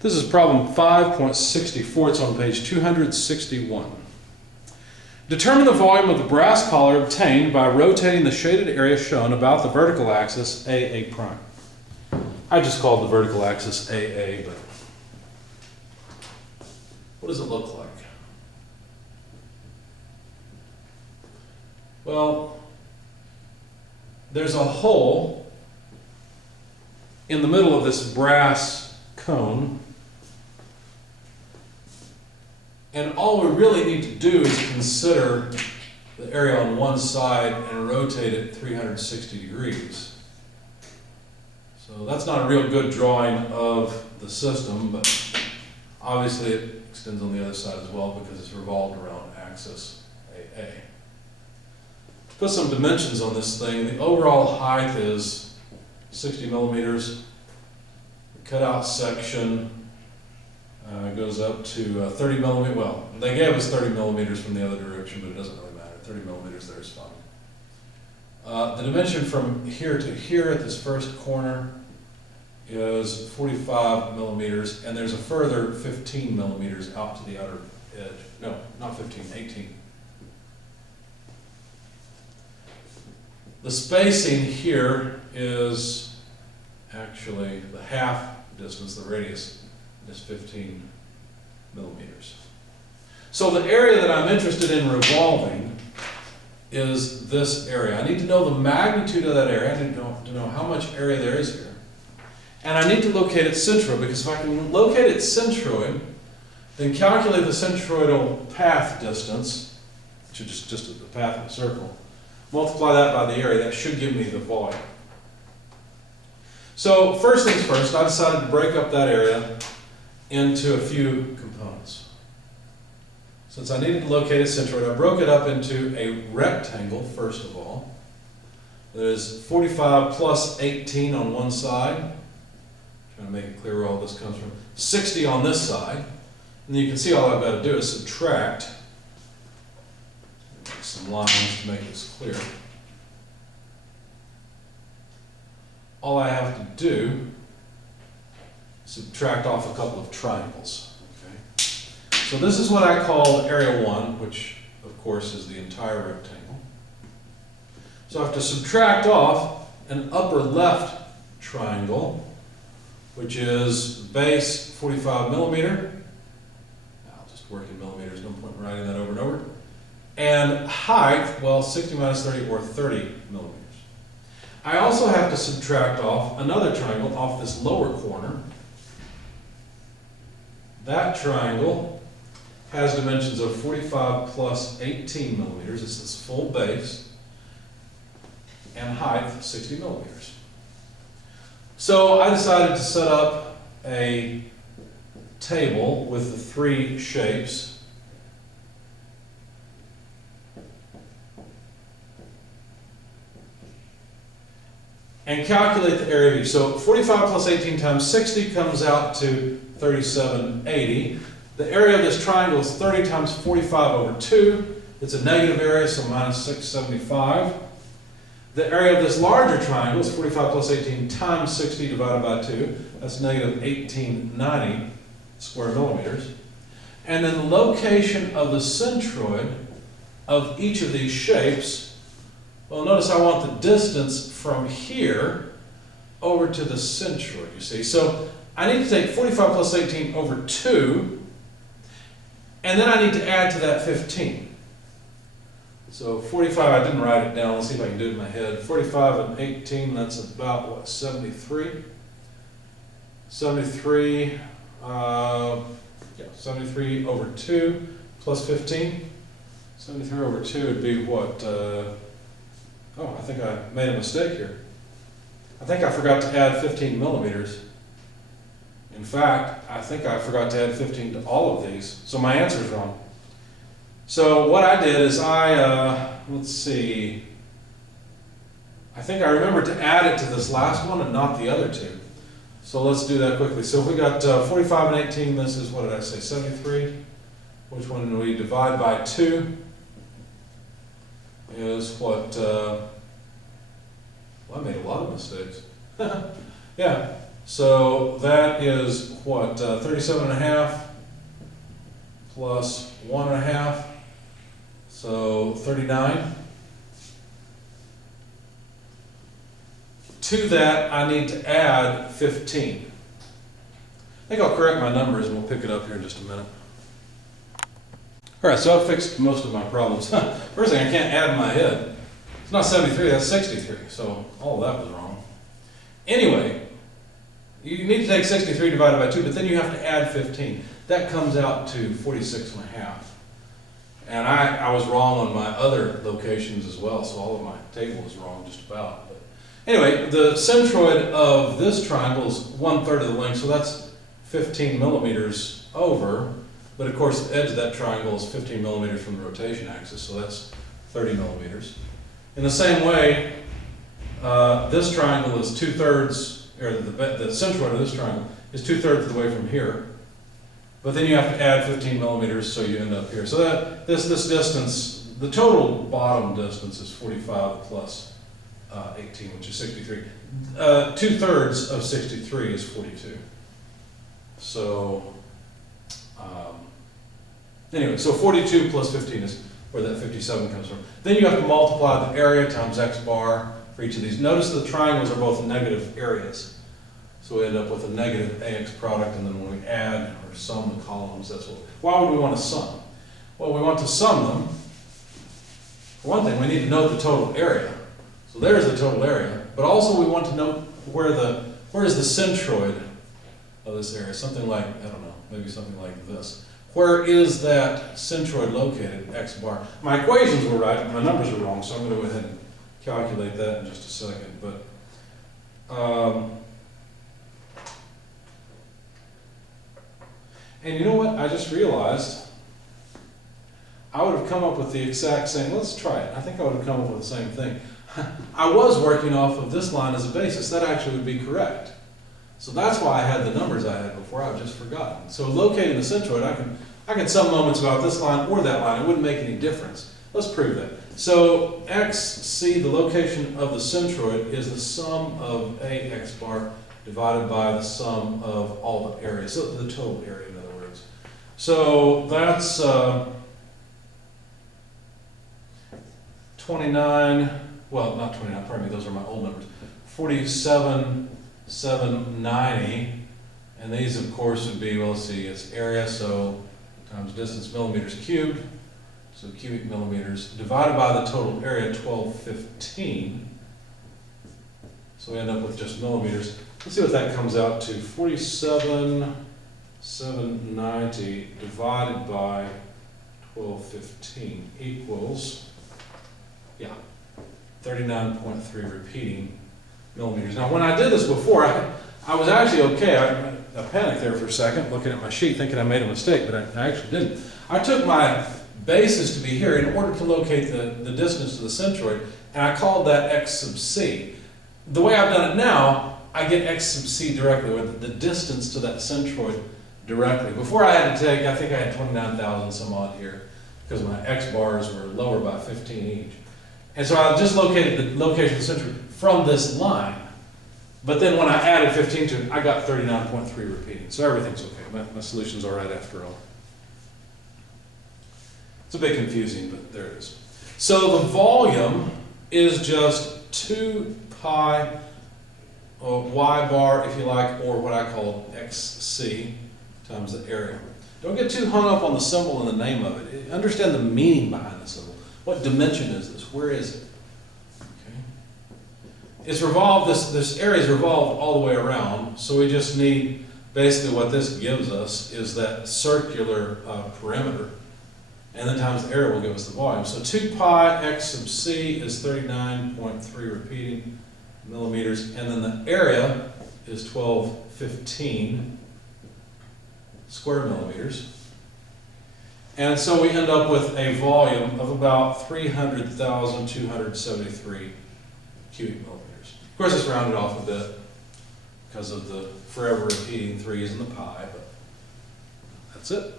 This is problem 5.64. It's on page 261. Determine the volume of the brass collar obtained by rotating the shaded area shown about the vertical axis AA prime. I just called the vertical axis AA, but what does it look like? Well, there's a hole in the middle of this brass cone, and all we really need to do is consider the area on one side and rotate it 360 degrees. So that's not a real good drawing of the system, but obviously it extends on the other side as well because it's revolved around axis AA. Put some dimensions on this thing. The overall height is 60 millimeters. The cutout section goes up to 30 millimeters. Well, they gave us 30 millimeters from the other direction, but it doesn't really matter. 30 millimeters there is fine. The dimension from here to here at this first corner is 45 millimeters, and there's a further 15 millimeters out to the outer edge. No, not 15, 18. The spacing here is actually the half distance, the radius is 15 millimeters. So the area that I'm interested in revolving is this area. I need to know the magnitude of that area. I need to know how much area there is here. And I need to locate its centroid, because if I can locate its centroid, then calculate the centroidal path distance, which is just the path of the circle. Multiply that by the area, that should give me the volume. So first things first, I decided to break up that area into a few components. Since I needed to locate a centroid, I broke it up into a rectangle, first of all. There's 45 plus 18 on one side. Trying to make it clear where all this comes from. 60 on this side. And you can see all I've got to do is subtract some lines to make this clear. All I have to do is subtract off a couple of triangles. Okay? So this is what I call area 1, which of course is the entire rectangle. So I have to subtract off an upper left triangle, which is base 45 millimeter. I'll just work in millimeters, no point in writing that over and over. And height, well, 60 minus 30 or 30 millimeters. I also have to subtract off another triangle off this lower corner. That triangle has dimensions of 45 plus 18 millimeters. It's this full base. And height, 60 millimeters. So I decided to set up a table with the three shapes. And calculate the area of each. So 45 plus 18 times 60 comes out to 3780. The area of this triangle is 30 times 45 over 2. It's a negative area, so minus 675. The area of this larger triangle is 45 plus 18 times 60 divided by 2. That's negative 1890 square millimeters. And then the location of the centroid of each of these shapes. Well, notice I want the distance from here over to the centroid, you see. So I need to take 45 plus 18 over 2, and then I need to add to that 15. So 45, I didn't write it down. Let's see if I can do it in my head. 45 and 18, that's about, what, 73? 73, 73 over 2 plus 15. 73 over 2 would be what? Oh, I think I made a mistake here. I think I forgot to add 15 millimeters. In fact, I think I forgot to add 15 to all of these. So my answer is wrong. So what I did is let's see. I think I remembered to add it to this last one and not the other two. So let's do that quickly. So if we got 45 and 18, this is, what did I say, 73? Which one do we divide by 2? Is what, well, I made a lot of mistakes. Yeah, So that is what, 37.5 plus 1.5, so 39. To that, I need to add 15. I think I'll correct my numbers and we'll pick it up here in just a minute. All right, so I've fixed most of my problems. First thing, I can't add in my head. It's not 73, that's 63, so all of that was wrong. Anyway, you need to take 63 divided by 2, but then you have to add 15. That comes out to 46.5. And I was wrong on my other locations as well, so all of my table is wrong just about. But anyway, the centroid of this triangle is 1/3 of the length, so that's 15 millimeters over. But of course, the edge of that triangle is 15 millimeters from the rotation axis, so that's 30 millimeters. In the same way, this triangle is 2/3, or the centroid of this triangle is 2/3 of the way from here. But then you have to add 15 millimeters, so you end up here. So that this distance, the total bottom distance is 45 plus 18, which is 63. 2/3 of 63 is 42. So anyway, so 42 plus 15 is where that 57 comes from. Then you have to multiply the area times x bar for each of these. Notice the triangles are both negative areas. So we end up with a negative AX product, and then when we add or sum the columns, that's what. Why would we want to sum? Well, we want to sum them. For one thing, we need to know the total area. So there's the total area. But also we want to know where is the centroid of this area. Something like, I don't know, maybe something like this. Where is that centroid located, x bar? My equations were right, but my numbers are wrong, so I'm going to go ahead and calculate that in just a second. But and you know what? I just realized I would have come up with the exact same. Let's try it. I think I would have come up with the same thing. I was working off of this line as a basis. That actually would be correct. So that's why I had the numbers I had before. I've just forgotten. So locating the centroid, I can sum moments about this line or that line. It wouldn't make any difference. Let's prove that. So XC, the location of the centroid, is the sum of AX bar divided by the sum of all the areas. So the total area, in other words. So that's 29, well, not 29, pardon me, those are my old numbers. 47,790, and these of course would be, well, let's see, it's area, so times distance millimeters cubed, so cubic millimeters, divided by the total area, 1215. So we end up with just millimeters. Let's see what that comes out to. 47,790 divided by 1215 equals, yeah, 39.3 repeating millimeters. Now, when I did this before, I was actually okay. I panicked there for a second, looking at my sheet, thinking I made a mistake, but I actually didn't. I took my basis to be here in order to locate the distance to the centroid, and I called that x sub c. The way I've done it now, I get x sub c directly, or the distance to that centroid directly. Before I had to take, I think I had 29,000 some odd here, because my x bars were lower by 15 each. And so I just located the location of the centroid from this line. But then when I added 15 to it, I got 39.3 repeating. So everything's okay. My solution's all right after all. It's a bit confusing, but there it is. So the volume is just 2 pi y bar, if you like, or what I call xc times the area. Don't get too hung up on the symbol and the name of it. Understand the meaning behind the symbol. What dimension is this? Where is it? It's revolved, this area is revolved all the way around, so we just need, basically what this gives us is that circular perimeter, and then times the area will give us the volume. So 2 pi x sub c is 39.3 repeating millimeters, and then the area is 1215 square millimeters. And so we end up with a volume of about 300,273 cubic millimeters. Of course, it's rounded off a bit because of the forever repeating 3's and the pi, but that's it.